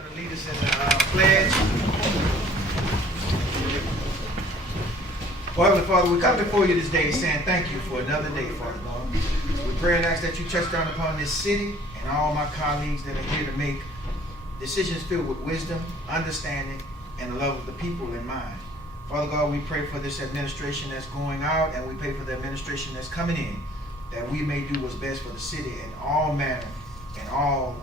Going to lead us in the pledge. Well, Heavenly Father, we come before you this day saying thank you for another day, Father God. We pray and ask that you touch down upon this city and all my colleagues that are here to make decisions filled with wisdom, understanding, and the love of the people in mind. Father God, we pray for this administration that's going out, and we pray for the administration that's coming in, that we may do what's best for the city in all manner and all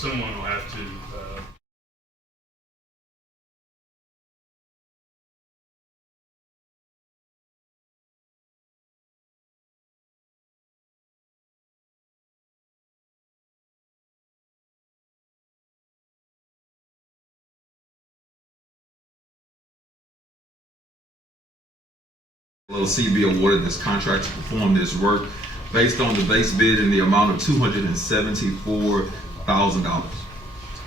someone will have to LLC be awarded this contract to perform this work based on the base bid in the amount of $274,000.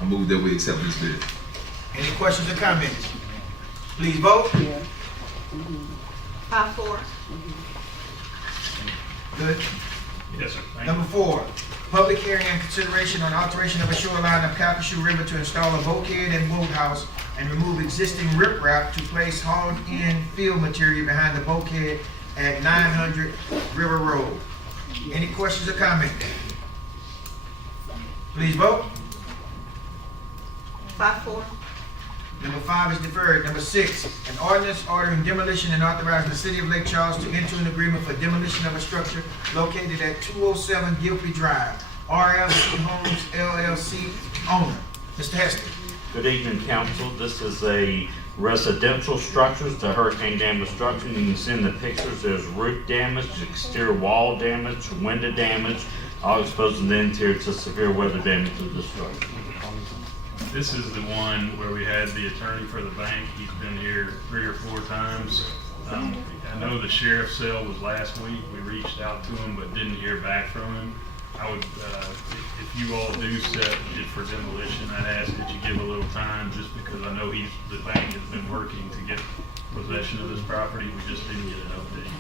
I move that we accept this bid. Any questions or comments? Please vote. 5-4. Good. yes, sir. Thank Number 4, public hearing and consideration on alteration of a shoreline of Calcasieu River to install a bulkhead and boathouse and remove existing riprap to place hauled-in fill material behind the bulkhead at 900 River Road. Any questions or comments? Please vote. 5-4. Number 5 is deferred. Number 6, an ordinance ordering demolition and authorizing the City of Lake Charles to enter an agreement for demolition of a structure located at 207 Gilpy Drive. RLC Homes LLC owner. Mr. Hester. Good evening, council. This is a residential structure. It's a hurricane damage structure. You can see in the pictures, there's roof damage, exterior wall damage, window damage, all exposing the interior to severe weather damage of the structure. This is the one where we had the attorney for the bank. He's been here 3 or 4 times. I know the sheriff's sale was last week. We reached out to him but didn't hear back from him. I would, if you all do set it for demolition, I'd ask that you give a little time, just because I know the bank has been working to get possession of this property. We just didn't get an update.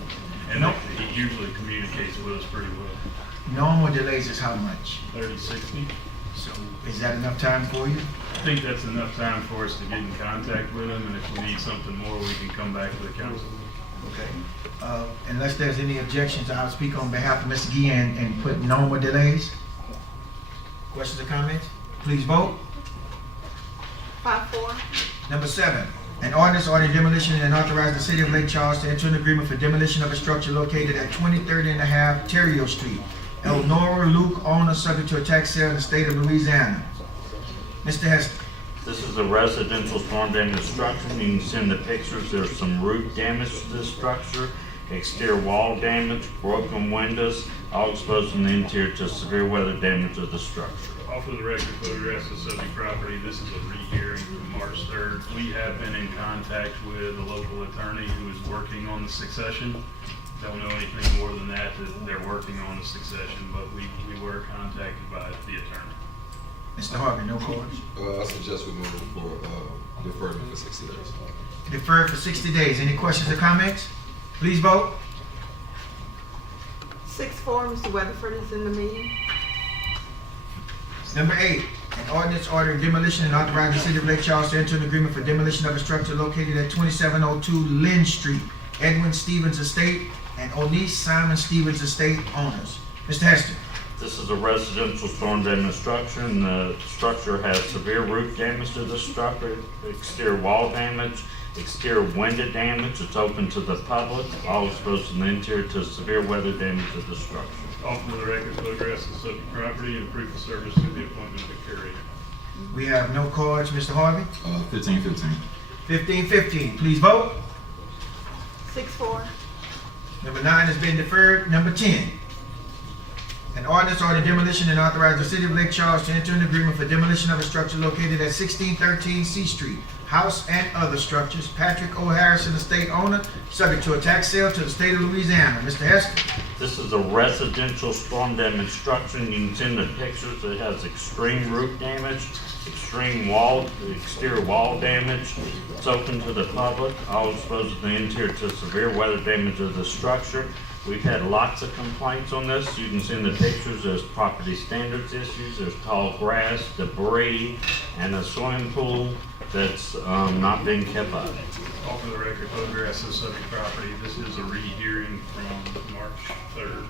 And Nope. he usually communicates with us pretty well. Normal delays is how much? 30, 60. So is that enough time for you? I think that's enough time for us to get in contact with him, and if we need something more, we can come back to the council. Okay. Unless there's any objections, I'll speak on behalf of Mr. Gee and put no more delays. Questions or comments? Please vote. 5-4. Number 7, an ordinance ordering demolition and authorizing the city of Lake Charles to enter an agreement for demolition of a structure located at 2030 and a half Terrio Street. Elnora Luke, owner, subject to a tax sale in the state of Louisiana. Mr. Hester. This is a residential storm damage structure. You can see in the pictures, there's some roof damage to this structure, exterior wall damage, broken windows, all exposing the interior to severe weather damage of the structure. Off of the record, photographs of subject property. This is a rehearing from March 3rd. We have been in contact with a local attorney who is working on the succession. Don't know anything more than that they're working on the succession, but we were contacted by the attorney. Mr. Harvey, no cards. I suggest we move for deferment for 60 days. Deferred for 60 days. Any questions or comments? Please vote. 6-4, Mr. Weatherford is in the meeting. Number 8, an ordinance ordering demolition and authorizing the city of Lake Charles to enter an agreement for demolition of a structure located at 2702 Lynn Street, Edwin Stevens Estate, and Onise Simon Stevens Estate owners. Mr. Hester. This is a residential storm damage structure, and the structure has severe roof damage to the structure, exterior wall damage, exterior window damage. It's open to the public, all exposed in the interior to severe weather damage of the structure. Off of the record, photographs of subject property and proof of service to the appointment of the curator. We have no cards. Mr. Harvey. 15-15. 15-15. Please vote. 6-4. Number 9 has been deferred. Number 10. An ordinance ordering demolition and authorizing the city of Lake Charles to enter an agreement for demolition of a structure located at 1613 C Street, house and other structures. Patrick O. Harrison, estate owner, subject to a tax sale to the state of Louisiana. Mr. Hester. This is a residential storm damage structure, and you can see in the pictures it has extreme roof damage, exterior wall damage. It's open to the public, all exposed in the interior to severe weather damage of the structure. We've had lots of complaints on this. You can see in the pictures there's property standards issues, there's tall grass, debris, and a swimming pool that's not being kept up. Off of the record, photographs of subject property. This is a rehearing from March 3rd.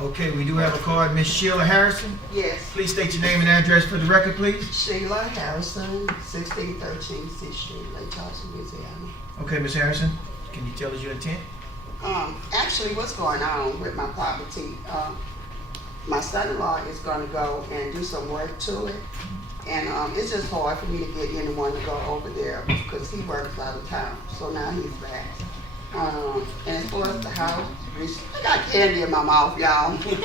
Okay, we do have a card. Ms. Sheila Harrison. Yes, Please state your name and address for the record, please. Sheila Harrison, 1613 C Street, Lake Charles, Louisiana. Okay, Ms. Harrison, can you tell us your intent? Actually, what's going on with my property, my son-in-law is gonna go and do some work to it. And it's just hard for me to get anyone to go over there because he works out of town. So now he's back. And as far as the house, I got candy in my mouth, y'all. I'm talking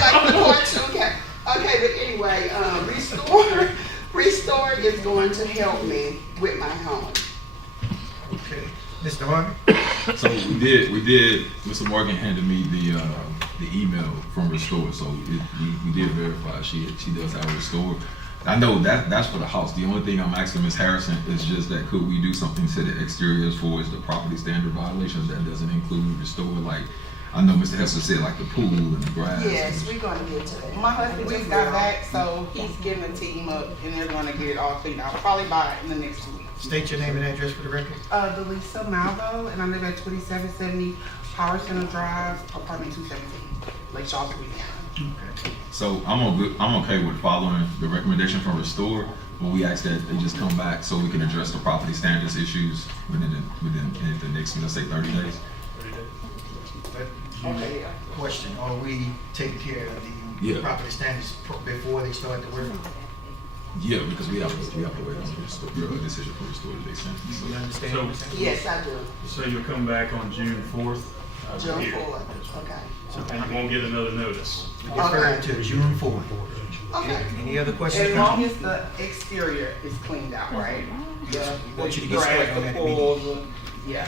like the cartoon cat. Okay, but anyway, Restore is going to help me with my home. Okay. Mr. Harvey? So we did, Mr. Morgan handed me the email from Restore, so we did verify she does have Restore. I know that's for the house. The only thing I'm asking Ms. Harrison is just that could we do something to the exterior as far as the property standard violations that doesn't include Restore, like I know Mr. Hester said like the pool and the grass. Yes, we're gonna get to that. My husband just got back, so he's getting a team up and they're gonna get it all cleaned out, probably by in the next 2 weeks. State your name and address for the record. Delisa Malvo, and I live at 2770 Power Center Drive, apartment 217, Lake Charles, Louisiana. Okay. So I'm okay with following the recommendation from Restore, but we ask that they just come back so we can address the property standards issues within the next, let's say 30 days. But Okay, yeah. question, are we taking care of the Yeah. property standards before they start the work? Yeah, because we have to wait on the restore, decision for restore to the center. Do you understand So- what I'm saying? Yes, I do. So you'll come back on June 4th? June here. 4th, okay. And you won't get another notice. Defer to June 4th. Okay. Any other questions? As long as the exterior is cleaned out, right? Want you to The get started grass, on the that pool, yeah.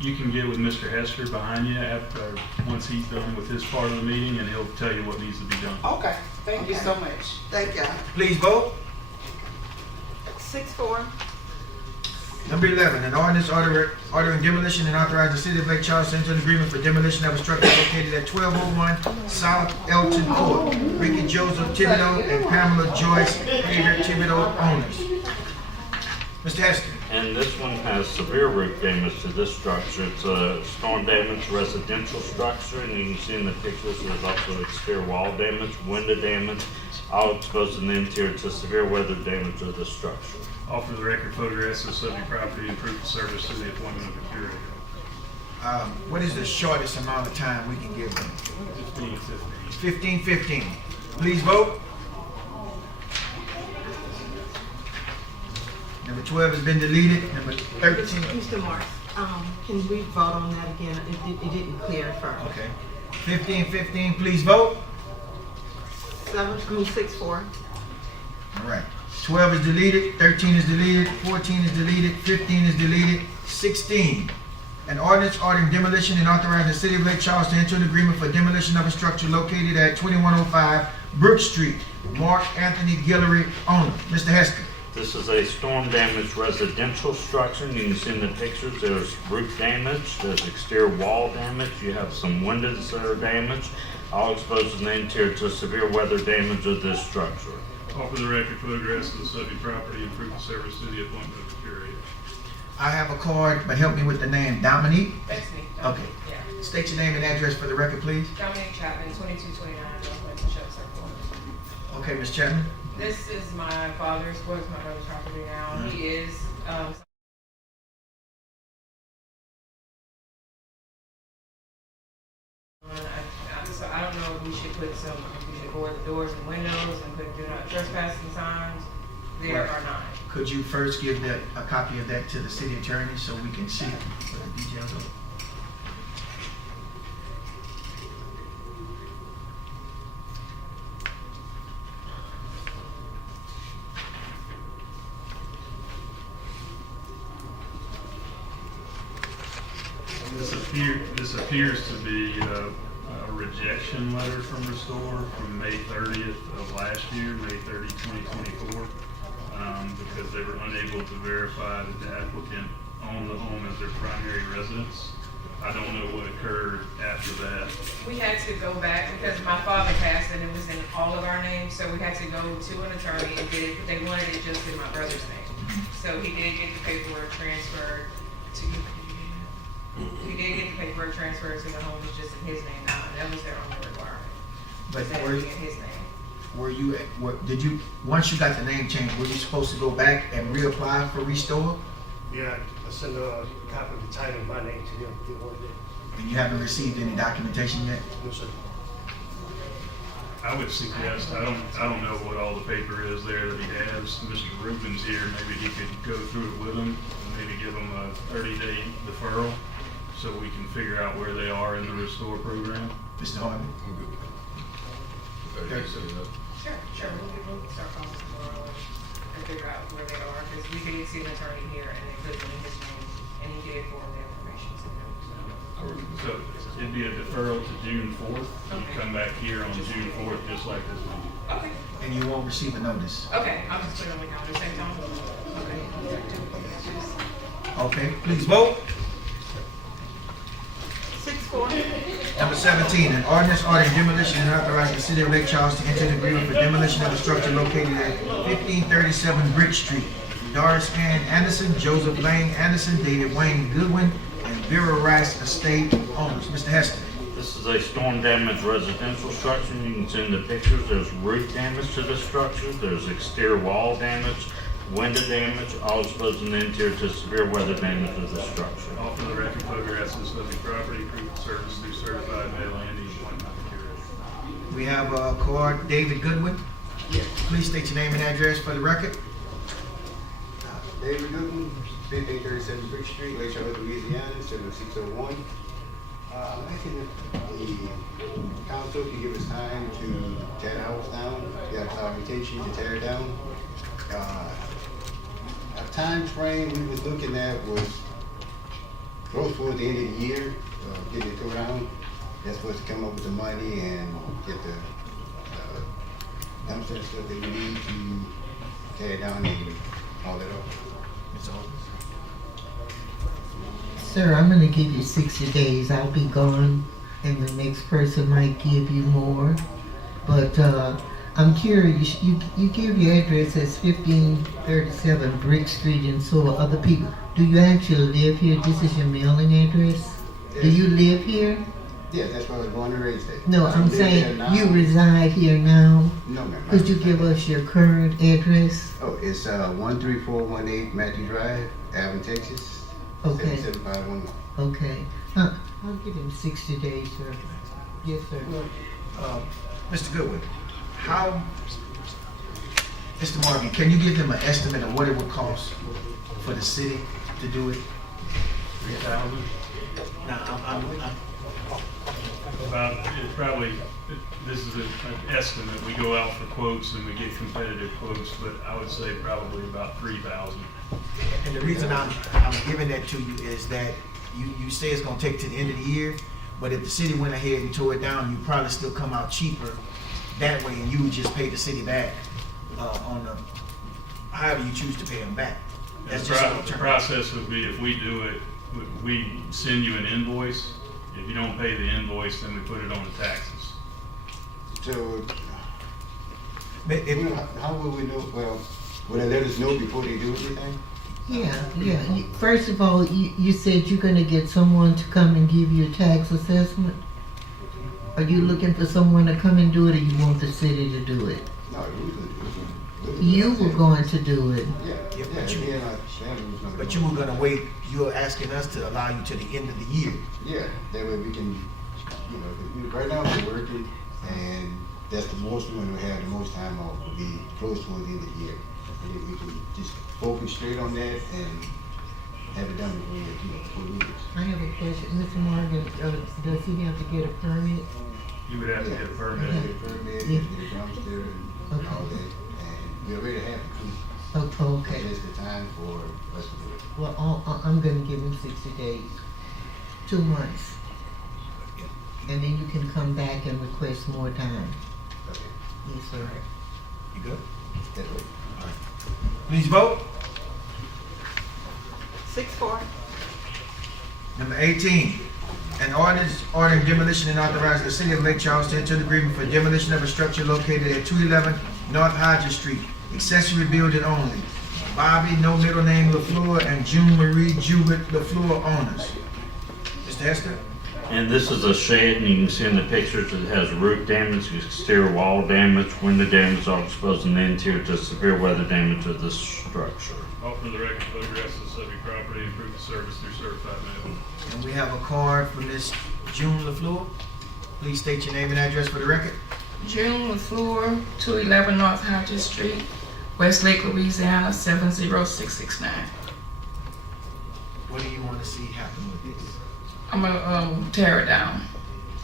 You can get with Mr. Hester behind you after, once he's done with his part of the meeting, and he'll tell you what needs to be done. Okay, thank you Okay. so much. Thank you. Please vote. 6-4. Number 11, an ordinance ordering demolition and authorizing the city of Lake Charles to enter an agreement for demolition of a structure located at 1201 South Elton Court. Ricky Joseph Thibodeau and Pamela Joyce Hager Thibodeau owners. Mr. Hester. And this one has severe roof damage to this structure. It's a storm damage residential structure, and you can see in the pictures there's also exterior wall damage, window damage, all exposed in the interior to severe weather damage of the structure. Offer the record photographs of subject property and proof of service to the appointment of a curator. What is the shortest amount of time we can give them? 15. 15. Please vote. Number 12 has been deleted. Number 13. Mr. Morris, can we vote on that again? It didn't clarify. Okay. 15, please vote. 6-4. All right. 12 is deleted, 13 is deleted, 14 is deleted, 15 is deleted, 16. An ordinance ordering demolition and authorizing the city of Lake Charles to enter an agreement for demolition of a structure located at 2105 Brook Street. Mark Anthony Guillory, owner. Mr. Hester. This is a storm damaged residential structure, and you can see in the pictures there's roof damage, there's exterior wall damage, you have some windows that are damaged, all exposed in the interior to severe weather damage of this structure. Offer the record photographs of the subject property and proof of service to the appointment of a curator. I have a card, but help me with the name. Dominique? That's me. Okay. Yeah. State your name and address for the record, please. Dominic Chapman, 2229 Northwest Show Circle. Okay, Ms. Chapman. This is my father's, my brother's property now. He is, so I don't know if we should board the doors and windows and put do not trespassing signs there or not. Could you first give a copy of that to the city attorney so we can see what the details are? This appears to be a rejection letter from Restore from May 30th of last year, May 30, 2024, because they were unable to verify that the applicant owned the home as their primary residence. I don't know what occurred after that. We had to go back because my father passed and it was in all of our names, so we had to go to an attorney and get it, they wanted it just in my brother's name. So he did get the paperwork transferred to, he did get the paperwork transferred to the home, it's just in his name now, and that was their only requirement. But That were it be in his name. did you, once you got the name changed, were you supposed to go back and reapply for Restore? Yeah, I sent a copy of the title in my name to them. They wanted it. And you haven't received any documentation yet? No, sir. I would suggest, I don't know what all the paper is there that he has. Mr. Rubin's here, maybe he could go through it with him and maybe give them a 30-day deferral so we can figure out where they are in the Restore program. Mr. Harvey? I'm good with that. Okay, so- Sure, we'll start calling tomorrow and figure out where they are, because we did see an attorney here and they put it in his name, and he did forward the information to them, so. So it'd be a deferral to June 4th. You come back here on June 4th, just like this one. Okay, And you won't receive a notice? okay, I'll just put it on the calendar, same time. Okay. Okay, please vote. 6-4. Number 17, an ordinance ordering demolition and authorizing the city of Lake Charles to enter an agreement for demolition of a structure located at 1537 Brick Street. Doris Ann Anderson, Joseph Lang Anderson, David Wayne Goodwin, and Vera Rice Estate owners. Mr. Hester. This is a storm damaged residential structure. You can see in the pictures, there's roof damage to the structure, there's exterior wall damage, window damage, all exposed in the interior to severe weather damage of the structure. Offer the record photographs of the subject property, proof of service through certified mail and the appointment of a curator. We have a card, David Goodwin. Please state your name and address for the record. David Goodwin, 1537 Bridge Street, Lake Charles, Louisiana, 7601. I'm asking if the council can give us time to tear the house down, get a documentation to tear it down. A time frame we was looking at was close toward the end of the year, getting it tore down. That's supposed to come up with the money and get the dumpster stuff that we need to tear it down and haul it off. Sir, I'm gonna give you 60 days. I'll be gone, and the next person might give you more. But I'm curious. You give your address as 1537 Brick Street, and so are other people. Do you actually live here? This is your mailing address. Do you live here? Yeah, that's why I was born and raised there. No, I I'm live there saying now. you reside here now. No, ma'am. Could you give us your current address? Oh, it's 13418 Matthew Drive, Alvin, Texas. Okay. 77511. Okay. I'll give him 60 days, sir. Yes, sir. Mr. Goodwin, how, Mr. Morgan, can you give them an estimate of what it would cost for the city to do it? 3,000? Now, I'm About, it probably, this is an estimate. We go out for quotes and we get competitive quotes, but I would say probably about 3,000. and the reason I'm giving that to you is that you say it's gonna take to the end of the year, but if the city went ahead and tore it down, you'd probably still come out cheaper that way, and you would just pay the city back on the, however you choose to pay them back. That's just an The alternative. process would be, if we do it, we send you an invoice. If you don't pay the invoice, then we put it on the taxes. So, But if- how will we know, well, will they let us know before they do anything? Yeah. First of all, you said you're gonna get someone to come and give you a tax assessment? Are you looking for someone to come and do it, or you want the city to do it? No, You were going to do it. Yeah, Yeah, yeah, but you- me and our family was gonna But go. you were gonna wait, you're asking us to allow you to the end of the year. Yeah, that way we can, you know, 'cause right now we're working, and that's the most we're gonna have, the most time off will be close to the end of the year. And then we can just focus straight on that and have it done before we lose. I have a question. Mr. Morgan, does he have to get a permit? You would have to get a permit. Get a permit, Yeah. get a dumpster and all that, and we already have it. Oh, okay. It's just the time for us to do it. Well, I'm gonna give him 60 days, 2 months. And then you can come back and request more time. Okay, Yes, sir. You good? that way. Please vote. 6-4. Number 18, an ordinance ordering demolition and authorizing the city of Lake Charles to enter an agreement for demolition of a structure located at 211 North Hodges Street, accessory building only. Bobby, no middle name, LaFleur, and June Marie Jubert, LaFleur owners. Mr. Hester? And this is a shed, and you can see in the pictures it has roof damage, exterior wall damage, window damage, all exposing the interior to severe weather damage of the structure. All for the record, photographs of the subject property and proof of service through certified mail. And we have a card for Miss June LaFleur. Please state your name and address for the record. June LaFleur, 211 North Hodges Street, Westlake, Louisiana, 70669. What do you want to see happen with this? I'm gonna tear it down.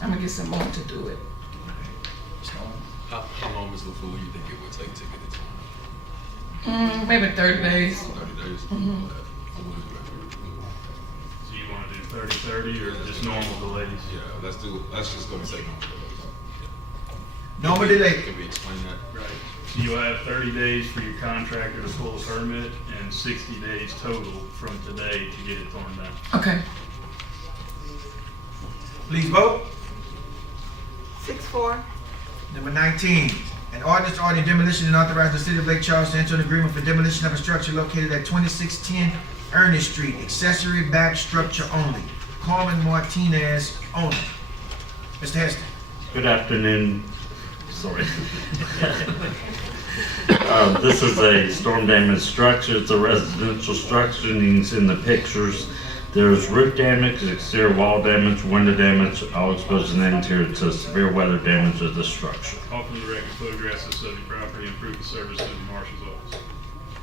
I'm gonna get someone to do it. Mr. Owens? How long, Ms. LaFleur, you think it would take to get it done? Maybe 30 days. 30 days? Mhm. So you want to do 30/30 or just normal delays? Yeah, let's just go to take on. Normal delay. Can we explain that? Right. So you'll have 30 days for your contractor to pull a permit and 60 days total from today to get it torn down. Okay. Please vote. 6-4. Number 19, an ordinance ordering demolition and authorizing the city of Lake Charles to enter an agreement for demolition of a structure located at 2610 Ernest Street, accessory back structure only. Carmen Martinez, owner. Mr. Hester? Good afternoon. Sorry. This is a storm damaged structure. It's a residential structure, and you can see in the pictures There's roof damage, exterior wall damage, window damage, all exposing the interior to severe weather damage of the structure. Offer the record photographs of subject property and proof of service to the marshal's office.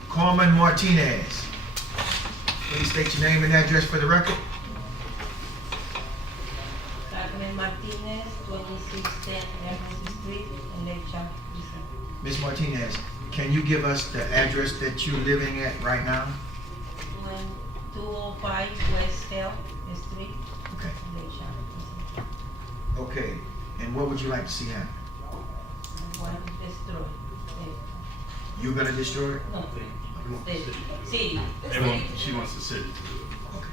Carmen Martinez. Please state your name and address for the record. Carmen Martinez, 2610 Evans Street, in Lake Charles. Ms. Martinez, can you give us the address that you're living at right now? 205 West Hill Street, Okay. Lake Charles. Okay, and what would you like to see happen? I want to destroy. You're gonna destroy it? No, see, She wants the city to do it. Okay.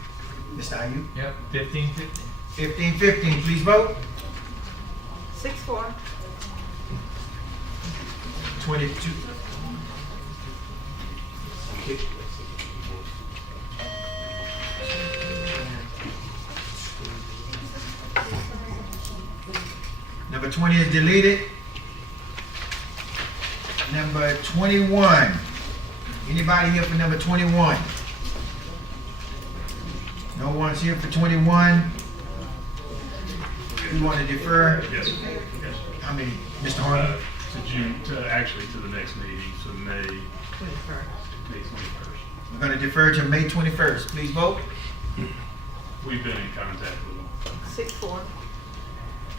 Mr. Ayub? Yep, 1550. 1515, please vote. 6-4. 22. Number 20 is deleted. Number 21. Anybody here for number 21? No one's here for 21. We want to defer. Yes, yes. How many? Mr. Harlan? To June, actually to the next meeting, so May 21st. We're going to defer to May 21st. Please vote. We've been in contact with them. 6-4.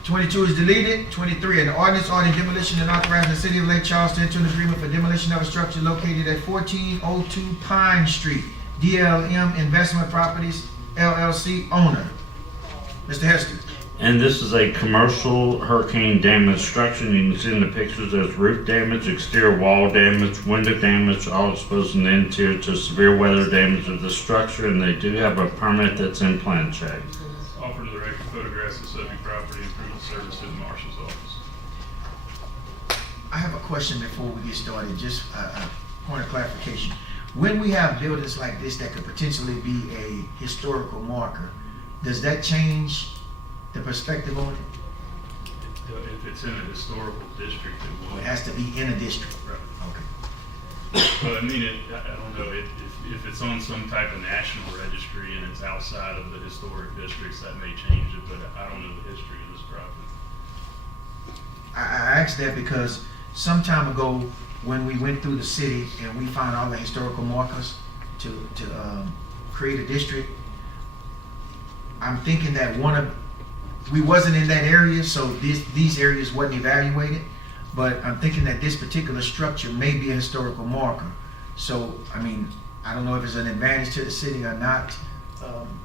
22 is deleted. 23, an ordinance ordering demolition and authorizing the city of Lake Charles to enter an agreement for demolition of a structure located at 1402 Pine Street. DLM Investment Properties, LLC owner. Mr. Hester. And this is a commercial hurricane damaged structure. You can see in the pictures there's roof damage, exterior wall damage, window damage, all exposing the interior to severe weather damage of the structure, and they do have a permit that's in plan check. Offer to the record photographs of subject property and proof of service to the marshal's office. I have a question before we get started, just a point of clarification. When we have buildings like this that could potentially be a historical marker, does that change the perspective on it? If it's in a historical district, it Or would. it has to be in a district? Right. Okay. But I mean, I don't know, if it's on some type of national registry and it's outside of the historic districts, that may change it, but I don't know the history of this property. I asked that because some time ago, when we went through the city and we found all the historical markers to create a district, I'm thinking that we wasn't in that area, so these areas wasn't evaluated, but I'm thinking that this particular structure may be a historical marker. So, I mean, I don't know if it's an advantage to the city or not,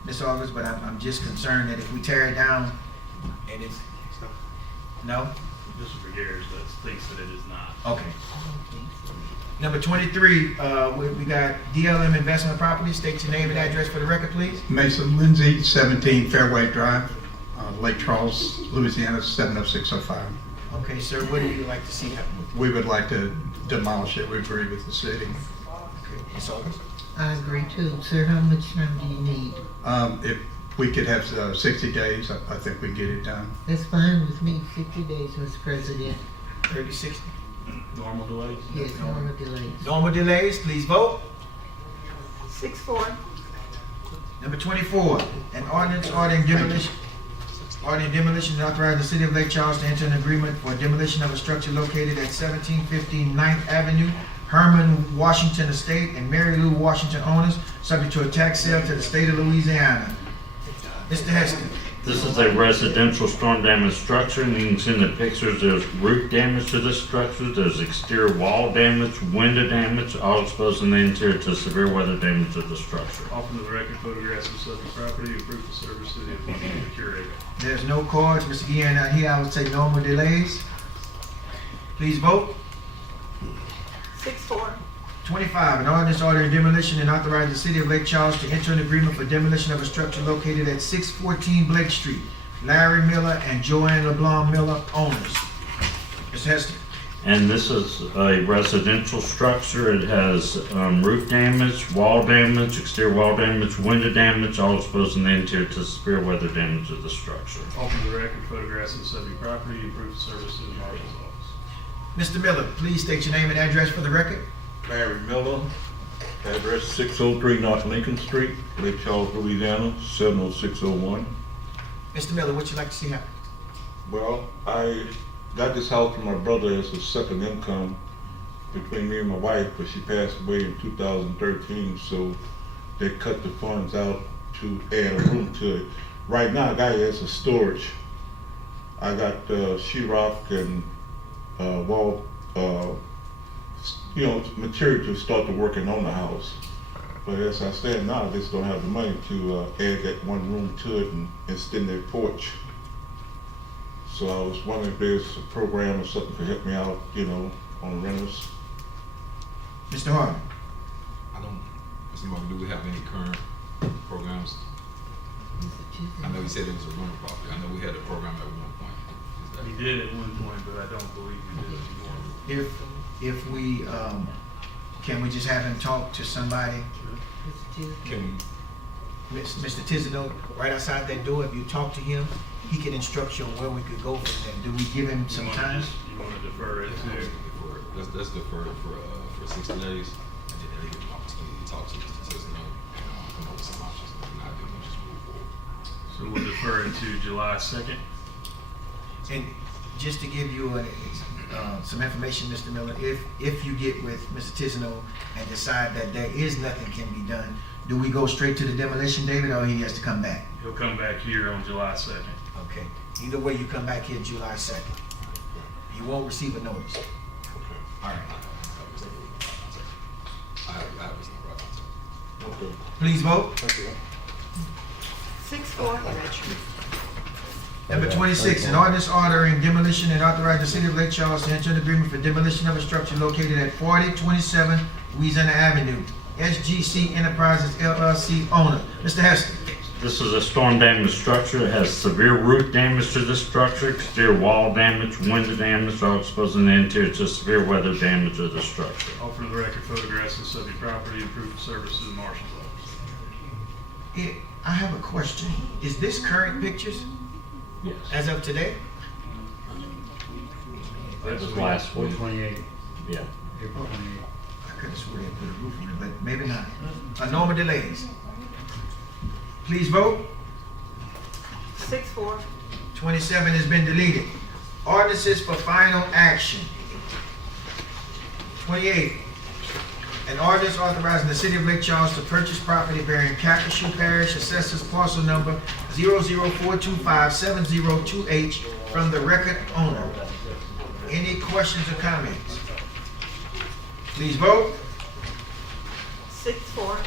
Ms. August, but I'm just concerned that if we tear it down and it's, no? Mr. Gutierrez thinks that it is not. Okay. Number 23, we got DLM Investment Properties. State your name and address for the record, please. Mason Lindsay, 17 Fairway Drive, Lake Charles, Louisiana, 70605. Okay, sir, what do you like to see happen? We would like to demolish it. We agree with the city. Okay, Ms. August? I agree too. Sir, how much time do you need? If we could have 60 days, I think we can get it done. That's fine with me. 60 days, Mr. President. 30, 60. Normal delays? Yes, normal delays. Normal delays, please vote. 6-4. Number 24, an ordinance ordering demolition and authorizing the city of Lake Charles to enter an agreement for demolition of a structure located at 1715 9th Avenue, Herman Washington Estate, and Mary Lou Washington owners, subject to a tax sale to the state of Louisiana. Mr. Hester. This is a residential storm damaged structure, and you can see in the pictures there's roof damage to this structure, there's exterior wall damage, window damage, all exposing the interior to severe weather damage of the structure. Offer to the record photographs of subject property and proof of service to the appointment curator. There's no cards. Mr. Guillen not here. I would say normal delays. Please vote. 6-4. 25, an ordinance ordering demolition and authorizing the city of Lake Charles to enter an agreement for demolition of a structure located at 614 Blake Street. Larry Miller and Joanne LeBlanc Miller owners. Mr. Hester. And this is a residential structure. It has roof damage, wall damage, exterior wall damage, window damage, all exposing the interior to severe weather damage of the structure. Offer the record photographs of the subject property and proof of service to the marshal's office. Mr. Miller, please state your name and address for the record. Larry Miller, Address 603 North Lincoln Street, Lake Charles, Louisiana, 70601. Mr. Miller, what you like to see happen? Well, I got this house from my brother as a second income between me and my wife, but she passed away in 2013, so they cut the funds out to add a room to it. Right now, I got it as a storage. I got sheetrock and wall, material to start the working on the house. But as I stand now, I just don't have the money to add that one room to it and extend that porch. So I was wondering if there's a program or something to help me out, on the rentals. Mr. Harden? I don't, Mr. Martin, do we have any current programs? I know you said it was a rental property. I know we had a program at one point. Is that- We did at one point, but I don't believe we did anymore. If we, can we just have him talk to somebody? Can Mr. Tisdale, right outside that door, if you talk to him, he can instruct you on where we could go from there. Do we give him some time? You want to defer it to? let's defer it for 60 days, and then they get an opportunity to talk to Mr. Tisdale and come up with some options. And I think we'll just move forward. So we'll defer it to July 2nd. And just to give you some information, Mr. Miller, if you get with Mr. Tisdale and decide that there is nothing can be done, do we go straight to the demolition, David, or he has to come back? He'll come back here on July 2nd. Okay. Either way, you come back here July 2nd. You won't receive a notice. All right. I have his number. I'll contact him. Okay. Please vote. 6-4. Number 26, an ordinance ordering demolition and authorizing the city of Lake Charles to enter an agreement for demolition of a structure located at 4027 Louisiana Avenue. SGC Enterprises LLC owner. Mr. Hester. This is a storm damaged structure. It has severe roof damage to the structure, exterior wall damage, window damage, all exposed in the interior to severe weather damage of the structure. All for the record, photographs of subject property and proof of service to the marshal's office. I have a question. Is this current pictures Yes. as of today? That was last week. 28. Yeah. April 28. I could have sworn they put a roof on it, but maybe not. Normal delays. Please vote. 6-4. 27 has been deleted. Ordinances for final action. 28. An ordinance authorizing the city of Lake Charles to purchase property bearing Calcasieu Parish Assessors Parcel Number 004257028 from the record owner. Any questions or comments? Please vote. 6-4.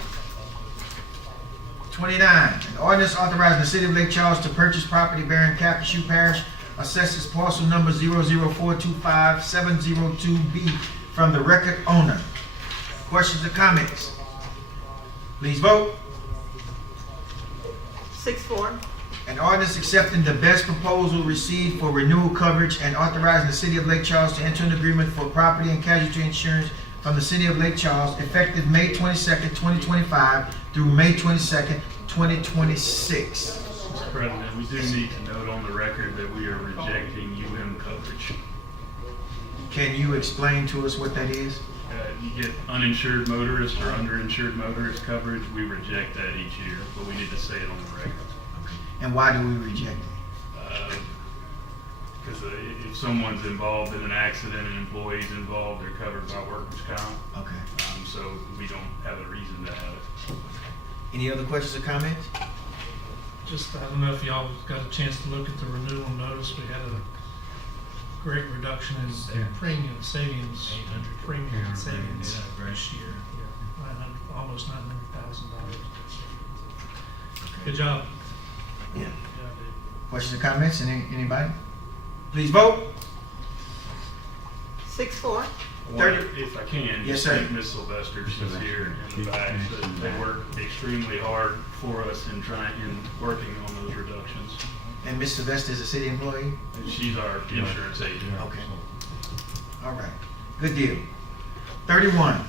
29, an ordinance authorizing the city of Lake Charles to purchase property bearing Calcasieu Parish Assessors Parcel Number 004257027B from the record owner. Questions or comments? Please vote. 6-4. An ordinance accepting the best proposal received for renewal coverage and authorizing the city of Lake Charles to enter an agreement for property and casualty insurance from the city of Lake Charles effective May 22nd, 2025 through May 22nd, 2026. Mr. President, we do need to note on the record that we are rejecting UM coverage. Can you explain to us what that is? You get uninsured motorist or underinsured motorist coverage, we reject that each year, but we need to say it on the record. And why do we reject it? Because if someone's involved in an accident and employees involved, they're covered by workers' comp. Okay. So we don't have a reason to have it. Any other questions or comments? Just, I don't know if y'all got a chance to look at the renewal notice. We had a great reduction in premium savings, premium savings this year. Almost $900,000. Good job. Yeah. Questions or comments? Anybody? Please vote. 6-4. If I can, Yes, just sir. thank Ms. Sylvester, she's here in the back, that they work extremely hard for us in working on those reductions. And Ms. Sylvester is a city employee? And she's our insurance agent. Okay. All right. Good deal. 31,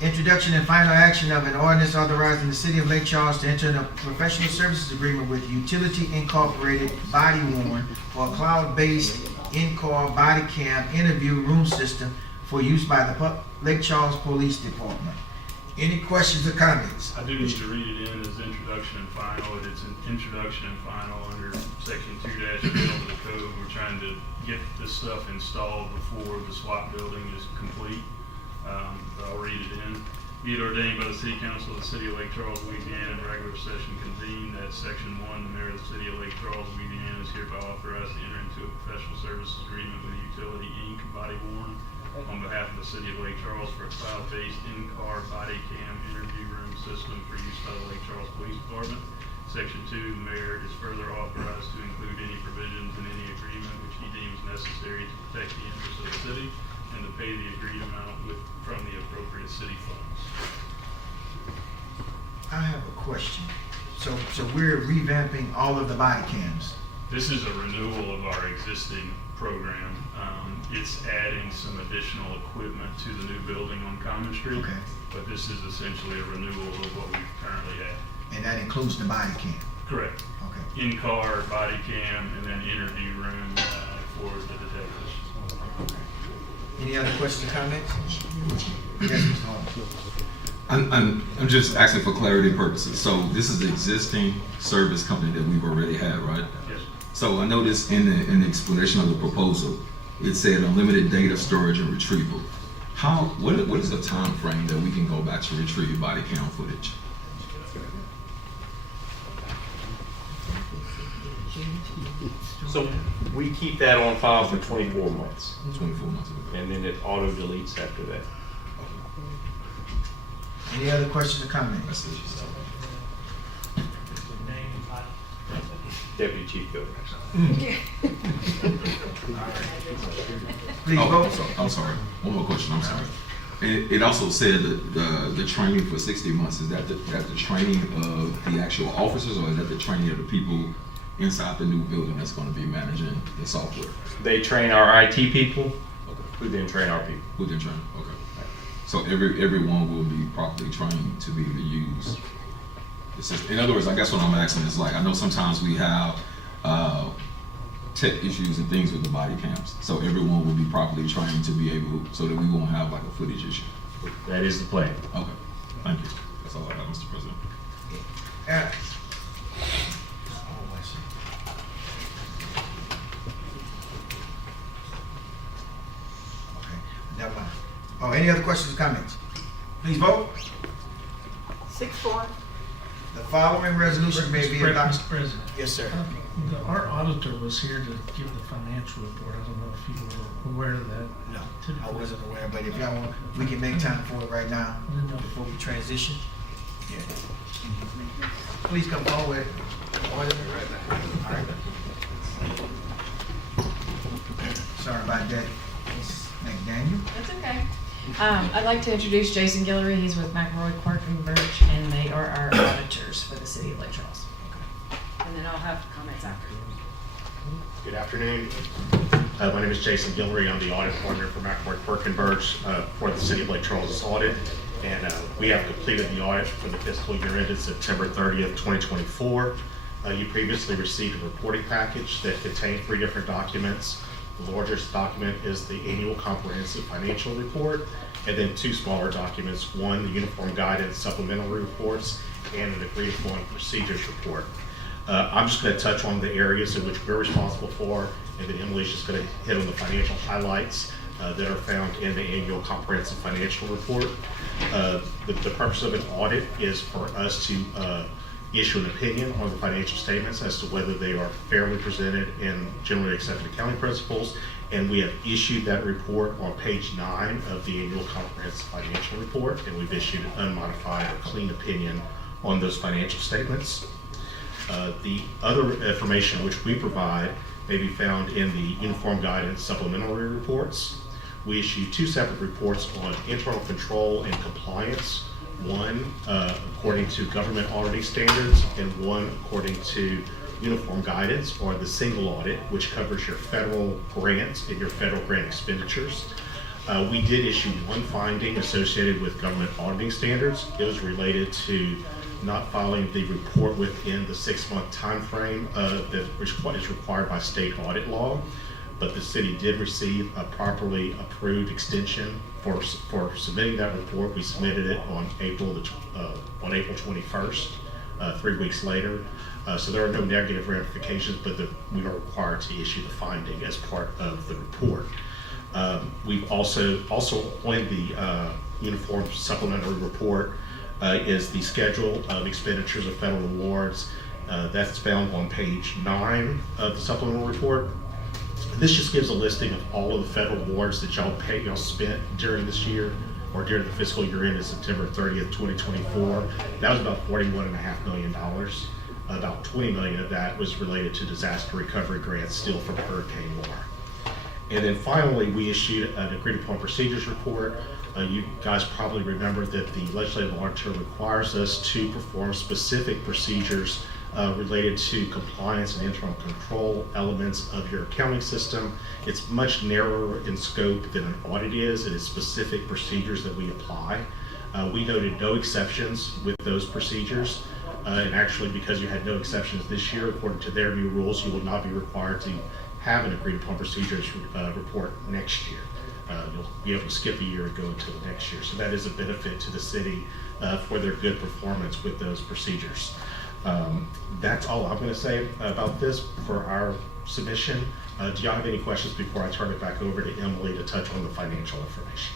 introduction and final action of an ordinance authorizing the city of Lake Charles to enter into a professional services agreement with Utility Incorporated Body Worn for a cloud-based in-car body cam interview room system for use by the Lake Charles Police Department. Any questions or comments? I do need to read it in as introduction and final. It's an introduction and final under section 2-12 of the code. We're trying to get this stuff installed before the SWAT building is complete. But I'll read it in. Be it ordained by the City Council of the City of Lake Charles, Louisiana, in regular session convened at section 1, the mayor of the City of Lake Charles, Louisiana is hereby authorized to enter into a professional services agreement with Utility Inc. Body Worn on behalf of the City of Lake Charles for a cloud-based in-car body cam interview room system for use by the Lake Charles Police Department. Section 2, the mayor is further authorized to include any provisions in any agreement which he deems necessary to protect the interests of the city and to pay the agreed amount from the appropriate city funds. I have a question. So we're revamping all of the body cams. This is a renewal of our existing program. It's adding some additional equipment to the new building on Common Street. Okay. But this is essentially a renewal of what we currently have. And that includes the body cam. Correct. Okay. In-car, body cam, and then interview room for the detectives. Any other questions or comments? Yes, Mr. Hall. I'm just asking for clarity purposes. So this is the existing service company that we've already had, right? Yes. So I noticed in the explanation of the proposal, it said unlimited data storage and retrieval. What is the time frame that we can go back to retrieve body cam footage? So we keep that on file for 24 months. 24 months. And then it auto deletes after that. Any other questions or comments? Deputy Chief Governor. Please vote. I'm sorry. One more question. I'm sorry. It also said that the training for 60 months, is that the training of the actual officers, or is that the training of the people inside the new building that's going to be managing the software? They train our IT people, who then train our people. Who then train? Okay. So everyone will be properly trained to be able to use the system. In other words, I guess what I'm asking is, like, I know sometimes we have tech issues and things with the body cams. So everyone will be properly trained to be able, so that we won't have like a footage issue. That is the plan. Okay. Thank you. That's all I have, Mr. President. Never mind. Oh, any other questions or comments? Please vote. 6-4. The following resolution may be adopted. Mr. President. Yes, sir. Our auditor was here to give the financial report. I don't know if you were aware of that. No, I wasn't aware, but if y'all want, we can make time for it right now before we transition. Yeah. Please come forward. All right. Sorry about that, Ms. McDaniel. That's okay. I'd like to introduce Jason Guillory. He's with McElroy, Clark & Birch, and they are our auditors for the City of Lake Charles. And then I'll have comments after. Good afternoon. My name is Jason Guillory. I'm the audit partner for McElroy, Clark & Birch for the City of Lake Charles' audit. And we have completed the audit for the fiscal year ended September 30th, 2024. You previously received a reporting package that contained 3 different documents. The largest document is the annual comprehensive financial report, and then 2 smaller documents, one, the uniform guidance supplementary reports, and an agreed upon procedures report. I'm just going to touch on the areas in which we're responsible for, and then Emily's just going to hit on the financial highlights that are found in the annual comprehensive financial report. The purpose of an audit is for us to issue an opinion on the financial statements as to whether they are fairly presented in generally accepted accounting principles, and we have issued that report on page 9 of the annual comprehensive financial report, and we've issued an unmodified or clean opinion on those financial statements. The other information which we provide may be found in the uniform guidance supplementary reports. We issue 2 separate reports on internal control and compliance. One according to government auditing standards, and one according to uniform guidance, or the single audit, which covers your federal grants and your federal grant expenditures. We did issue 1 finding associated with government auditing standards. It was related to not filing the report within the 6-month time frame that is required by state audit law. but the city did receive a properly approved extension for submitting that report. We submitted it on April 21st, 3 weeks later. So there are no negative ramifications, but we are required to issue the finding as part of the report. We've also on the uniform supplementary report is the schedule of expenditures of federal awards. That's found on page 9 of the supplemental report. This just gives a listing of all of the federal awards that y'all spent during this year, or during the fiscal year ended September 30th, 2024. That was about $41.5 million. About $20 million of that was related to disaster recovery grants still from Hurricane Laura. And then finally, we issued an agreed upon procedures report. You guys probably remember that the legislative auditor requires us to perform specific procedures related to compliance and internal control elements of your accounting system. It's much narrower in scope than an audit is. It is specific procedures that we apply. We noted no exceptions with those procedures. And actually, because you had no exceptions this year, according to their new rules, you will not be required to have an agreed upon procedures report next year. You'll be able to skip a year and go until the next year. So that is a benefit to the city for their good performance with those procedures. That's all I'm going to say about this for our submission. Do y'all have any questions before I turn it back over to Emily to touch on the financial information?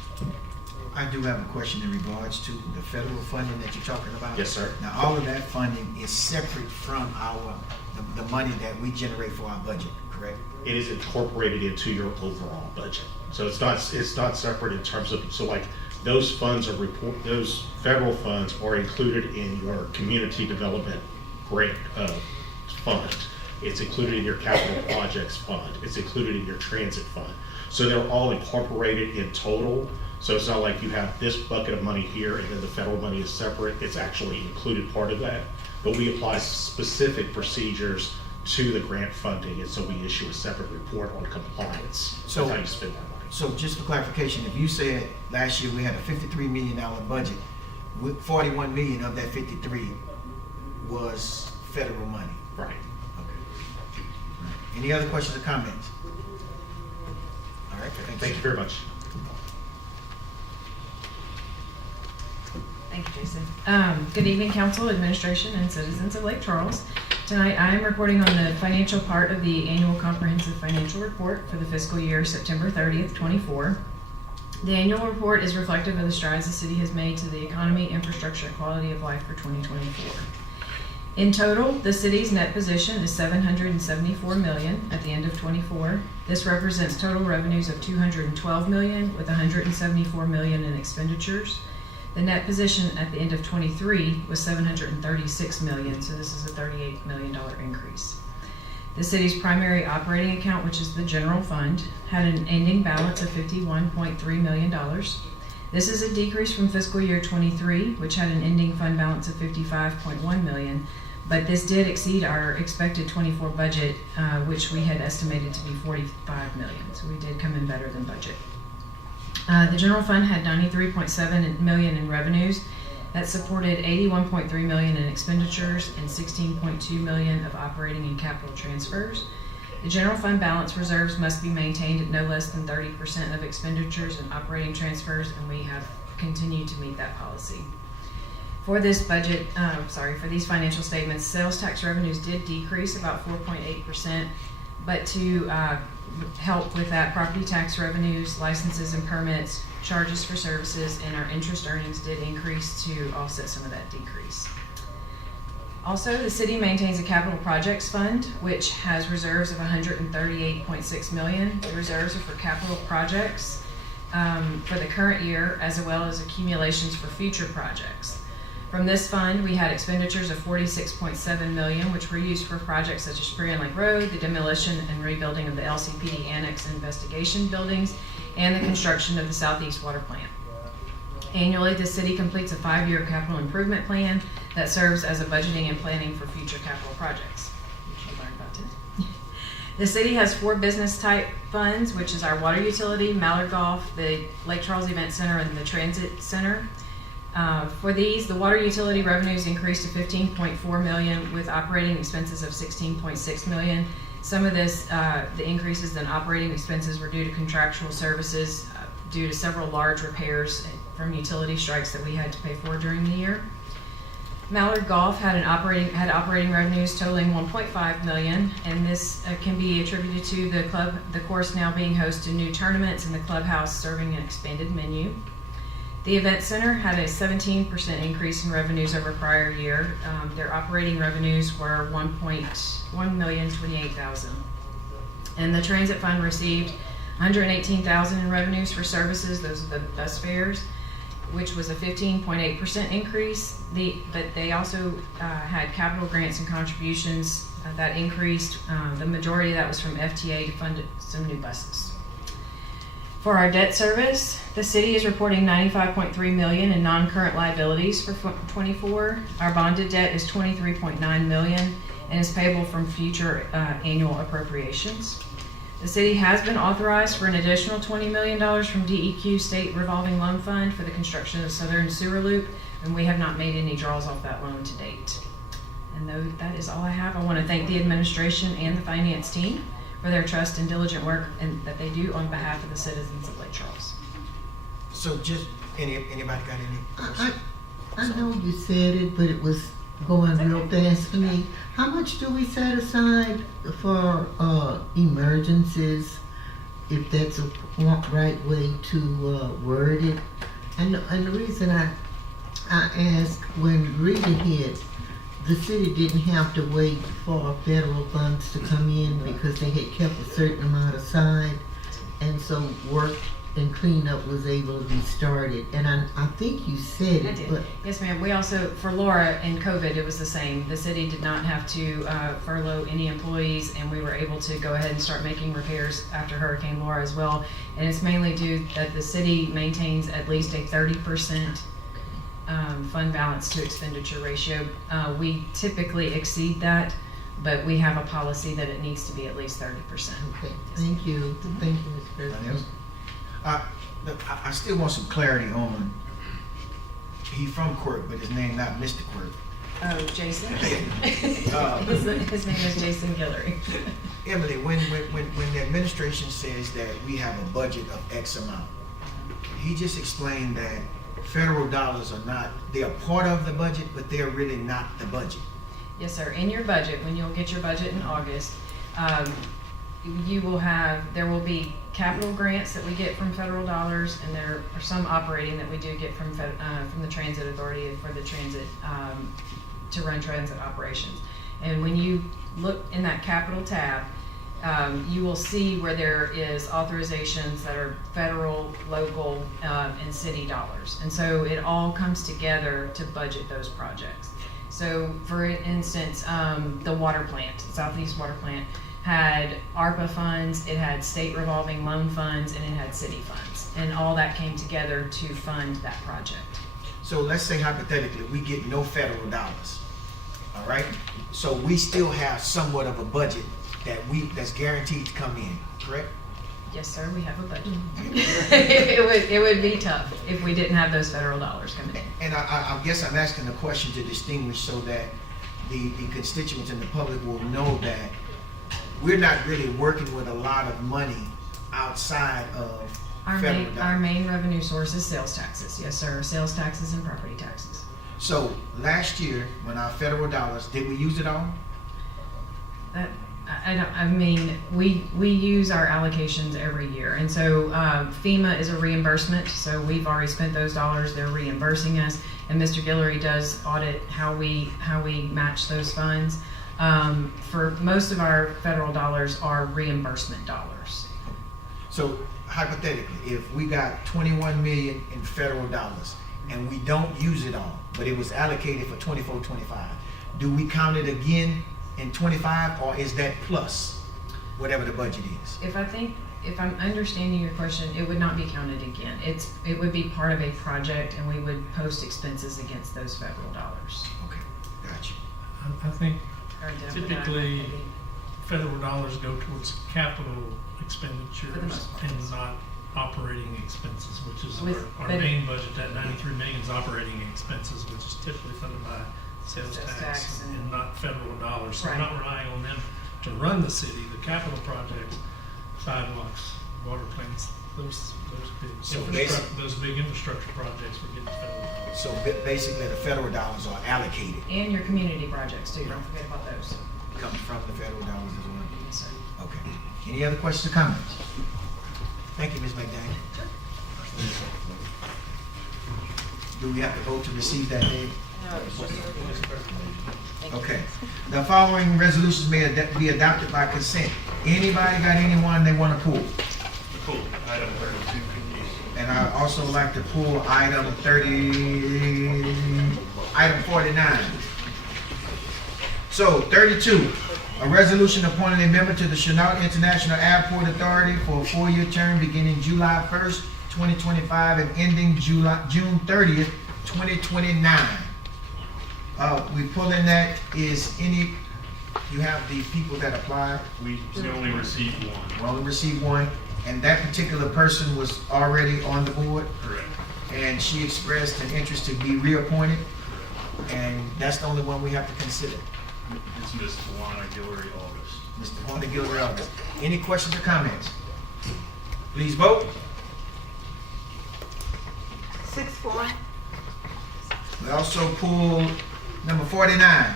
I do have a question in regards to the federal funding that you're talking about. Yes, sir. Now, all of that funding is separate from the money that we generate for our budget, correct? It is incorporated into your overall budget. So it's not separate in terms of, so like those funds those federal funds are included in your community development grant fund. It's included in your capital projects fund. It's included in your transit fund. So they're all incorporated in total. So it's not like you have this bucket of money here and then the federal money is separate. It's actually included part of that. But we apply specific procedures to the grant funding, and so we issue a separate report on compliance. So That's how you spend that money. So just for clarification, if you said last year we had a $53 million budget, with 41 million of that 53 was federal money. Right. Okay. Any other questions or comments? All right. Thank you very much. Thank you, Jason. Good evening, council, administration, and citizens of Lake Charles. Tonight, I am reporting on the financial part of the annual comprehensive financial report for the fiscal year September 30th, 24. The annual report is reflective of the strides the city has made to the economy, infrastructure, and quality of life for 2024. In total, the city's net position is $774 million at the end of 24. This represents total revenues of $212 million with $174 million in expenditures. The net position at the end of 23 was $736 million, so this is a $38 million increase. The city's primary operating account, which is the general fund, had an ending balance of $51.3 million. This is a decrease from fiscal year 23, which had an ending fund balance of $55.1 million, but this did exceed our expected 24 budget, which we had estimated to be $45 million, so we did come in better than budget. The general fund had $93.7 million in revenues. That supported $81.3 million in expenditures and $16.2 million of operating and capital transfers. The general fund balance reserves must be maintained at no less than 30% of expenditures and operating transfers, and we have continued to meet that policy. For this budget, for these financial statements, sales tax revenues did decrease about 4.8%, but to help with that, property tax revenues, licenses and permits, charges for services, and our interest earnings did increase to offset some of that decrease. Also, the city maintains a capital projects fund, which has reserves of $138.6 million. The reserves are for capital projects for the current year, as well as accumulations for future projects. From this fund, we had expenditures of $46.7 million, which were used for projects such as Spring Lake Road, the demolition and rebuilding of the LCPD Annex and Investigation buildings, and the construction of the Southeast Water Plant. Annually, the city completes a 5-year capital improvement plan that serves as a budgeting and planning for future capital projects, which you learned about today. The city has 4 business type funds, which is our water utility, Mallard Golf, the Lake Charles Event Center, and the Transit Center. For these, the water utility revenues increased to $15.4 million with operating expenses of $16.6 million. Some of this, the increases in operating expenses were due to contractual services, due to several large repairs from utility strikes that we had to pay for during the year. Mallard Golf had operating revenues totaling $1.5 million, and this can be attributed to the course now being host to new tournaments and the clubhouse serving an expanded menu. The event center had a 17% increase in revenues over prior year. Their operating revenues were $1,028,000. And the transit fund received $118,000 in revenues for services. Those are the bus fares, which was a 15.8% increase. But they also had capital grants and contributions that increased. The majority of that was from FTA to fund some new buses. For our debt service, the city is reporting $95.3 million in non-current liabilities for 24. Our bonded debt is $23.9 million and is payable from future annual appropriations. The city has been authorized for an additional $20 million from DEQ State Revolving Loan Fund for the construction of the Southern Sewer Loop, and we have not made any draws off that loan to date. And that is all I have. I want to thank the administration and the finance team for their trust and diligent work that they do on behalf of the citizens of Lake Charles. So just, anybody got any questions? I know you said it, but it was going real fast for me. How much do we set aside for emergencies, if that's a right way to word it? And the reason I ask, when Rita hit, the city didn't have to wait for federal funds to come in because they had kept a certain amount aside, and so work and cleanup was able to be started. And I think you said it, but yes, ma'am. We also, for Laura and COVID, it was the same. The city did not have to furlough any employees, and we were able to go ahead and start making repairs after Hurricane Laura as well. And it's mainly due that the city maintains at least a 30% fund balance to expenditure ratio. We typically exceed that, but we have a policy that it needs to be at least 30%. okay. Thank you. Thank you, Mr. President. I still want some clarity on, he from Quirk, but his name not Mr. Quirk. Oh, Jason. His name is Jason Guillory. Emily, when the administration says that we have a budget of X amount, he just explained that federal dollars are not, they are part of the budget, but they're really not the budget. Yes, sir. In your budget, when you'll get your budget in August, there will be capital grants that we get from federal dollars, and there are some operating that we do get from the Transit Authority for the transit, to run transit operations. And when you look in that capital tab, you will see where there is authorizations that are federal, local, and city dollars. And so it all comes together to budget those projects. So for instance, the water plant, Southeast Water Plant, had ARPA funds, it had state revolving loan funds, and it had city funds. And all that came together to fund that project. So let's say hypothetically, we get no federal dollars, all right? So we still have somewhat of a budget that's guaranteed to come in, correct? Yes, sir, we have a budget. It would be tough if we didn't have those federal dollars coming in. And I guess I'm asking the question to distinguish so that the constituents and the public will know that we're not really working with a lot of money outside of federal dollars. Our main revenue source is sales taxes. Yes, sir, sales taxes and property taxes. So last year, when our federal dollars, did we use it all? We use our allocations every year, and so FEMA is a reimbursement, so we've already spent those dollars, they're reimbursing us, and Mr. Guillory does audit how we match those funds. For most of our federal dollars are reimbursement dollars. So hypothetically, if we got 21 million in federal dollars and we don't use it all, but it was allocated for 24-25, do we count it again in 25, or is that plus whatever the budget is? If I'm understanding your question, it would not be counted again. It would be part of a project, and we would post expenses against those federal dollars. Okay, gotcha. I think typically federal dollars go towards capital expenditures and not operating expenses, which is our main budget. That 93 million is operating expenses, which is typically funded by sales tax and not federal dollars. So we're not relying on them to run the city, the capital projects, sidewalks, water plants, those So big infrastructure projects we're getting federal dollars. So basically, the federal dollars are allocated, And your community projects too, don't forget about those. comes from the federal dollars as well. Yes, sir. Okay. Any other questions or comments? Thank you, Ms. McDaniel. Do we have to vote to receive that aid? Okay. The following resolutions may be adopted by consent. Anybody got anyone they want to pull? Cool. Item 32. And I also like to pull item 49. So 32, a resolution appointing a member to the Chenault International Airport Authority for a 4-year term beginning July 1st, 2025 and ending June 30th, 2029. We pulling that you have the people that applied? We only received one. We only received one, and that particular person was already on the board? Correct. And she expressed an interest to be reappointed, and that's the only one we have to consider. It's Ms. Tawana Guillory August. Mr. Tawana Guillory August. Any questions or comments? Please vote. 6-4. We also pulled number 49,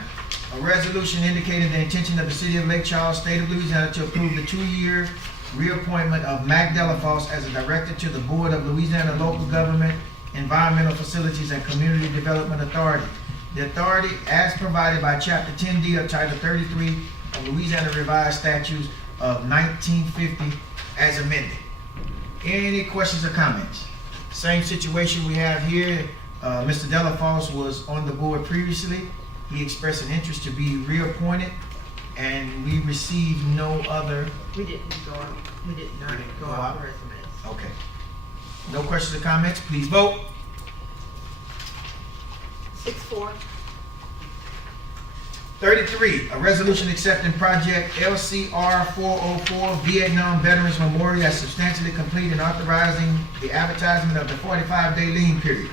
a resolution indicating the intention of the City of Lake Charles, State of Louisiana, to approve the 2-year reappointment of Mac Delafosse as a director to the Board of Louisiana Local Government, Environmental Facilities, and Community Development Authority. The authority, as provided by Chapter 10D of Title 33 of Louisiana Revised Statutes of 1950, as amended. Any questions or comments? Same situation we have here. Mr. Delafosse was on the board previously. He expressed an interest to be reappointed, and we received no other. We did not go out for resumes. Okay. No questions or comments? Please vote. 6-4. 33, a resolution accepting project LCR 404 Vietnam Veterans Memorial as substantially complete and authorizing the advertisement of the 45-day lien period.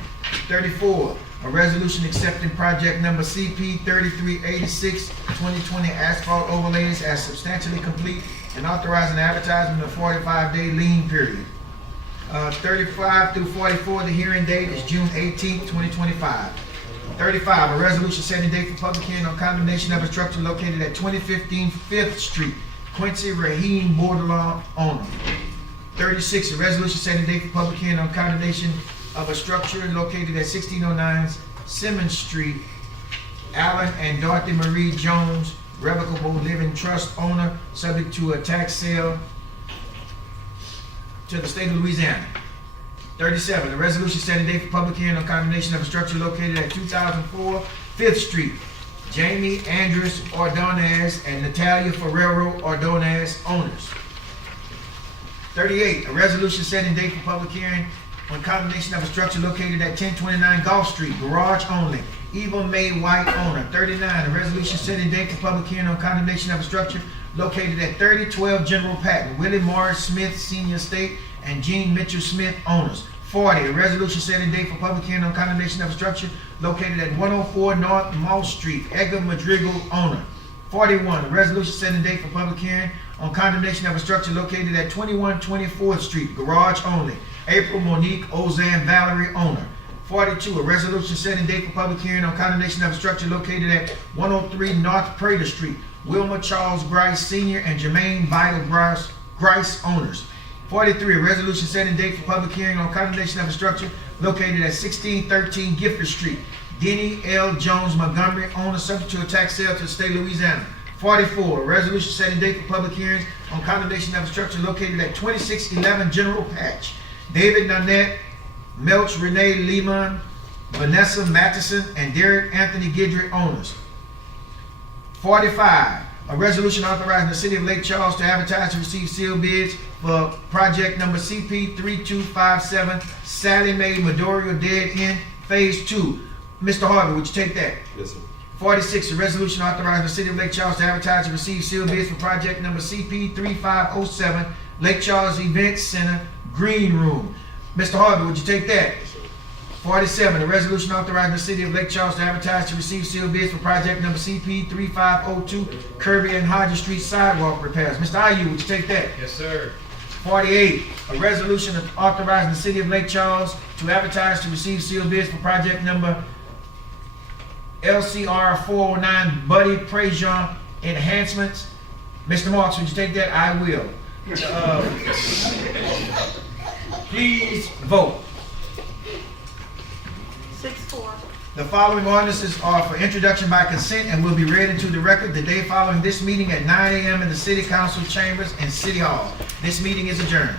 34, a resolution accepting project number CP 3386 2020 asphalt overlays as substantially complete and authorizing the advertisement of 45-day lien period. 35 through 44, the hearing date is June 18th, 2025. 35, a resolution setting date for public hearing on condemnation of a structure located at 2015 5th Street, Quincy Rahim Bordelon owner. 36, a resolution setting date for public hearing on condemnation of a structure located at 1609 Simmons Street, Allen and Dorothy Marie Jones, revocable living trust owner, subject to a tax sale to the state of Louisiana. 37, a resolution setting date for public hearing on condemnation of a structure located at 2004 5th Street, Jamie Andres Ordonez and Natalia Ferrero Ordonez owners. 38, a resolution setting date for public hearing on condemnation of a structure located at 1029 Gulf Street, garage only, Eva Mae White owner. 39, a resolution setting date for public hearing on condemnation of a structure located at 3012 General Patton, Willie Morris Smith Senior Estate and Jean Mitchell Smith owners. 40, a resolution setting date for public hearing on condemnation of a structure located at 104 North Mall Street, Edgar Madrigal owner. 41, a resolution setting date for public hearing on condemnation of a structure located at 2124th Street, garage only, April Monique Ozan Valerie owner. 42, a resolution setting date for public hearing on condemnation of a structure located at 103 North Prater Street, Wilma Charles Grice Sr. and Jermaine Vital Grice owners. 43, a resolution setting date for public hearing on condemnation of a structure located at 1613 Gifford Street, Denny L. Jones Montgomery owner, subject to a tax sale to the state of Louisiana. 44, a resolution setting date for public hearings on condemnation of a structure located at 2611 General Patch, David Nanette, Melch Renee Lehman, Vanessa Matheson, and Derek Anthony Gidry owners. 45, a resolution authorizing the City of Lake Charles to advertise to receive sealed bids for project number CP 3257 Sally Mae Medorio Dead End Phase 2. Mr. Harvey, would you take that? Yes, sir. 46, a resolution authorizing the City of Lake Charles to advertise to receive sealed bids for project number CP 3507 Lake Charles Event Center Green Room. Mr. Harvey, would you take that? Yes, sir. 47, a resolution authorizing the city of Lake Charles to advertise to receive sealed bids for project number CP 3502 Kirby and Hodges Street sidewalk repairs. Mr. Ayu, would you take that? Yes, sir. 48, a resolution authorizing the city of Lake Charles to advertise to receive sealed bids for project number LCR 409 Buddy Prejean enhancements. Mr. Marks, would you take that? I will. Please vote. 6-4. The following ordinances are for introduction by consent and will be read into the record the day following this meeting at 9 a.m. in the City Council chambers and City Hall. This meeting is adjourned.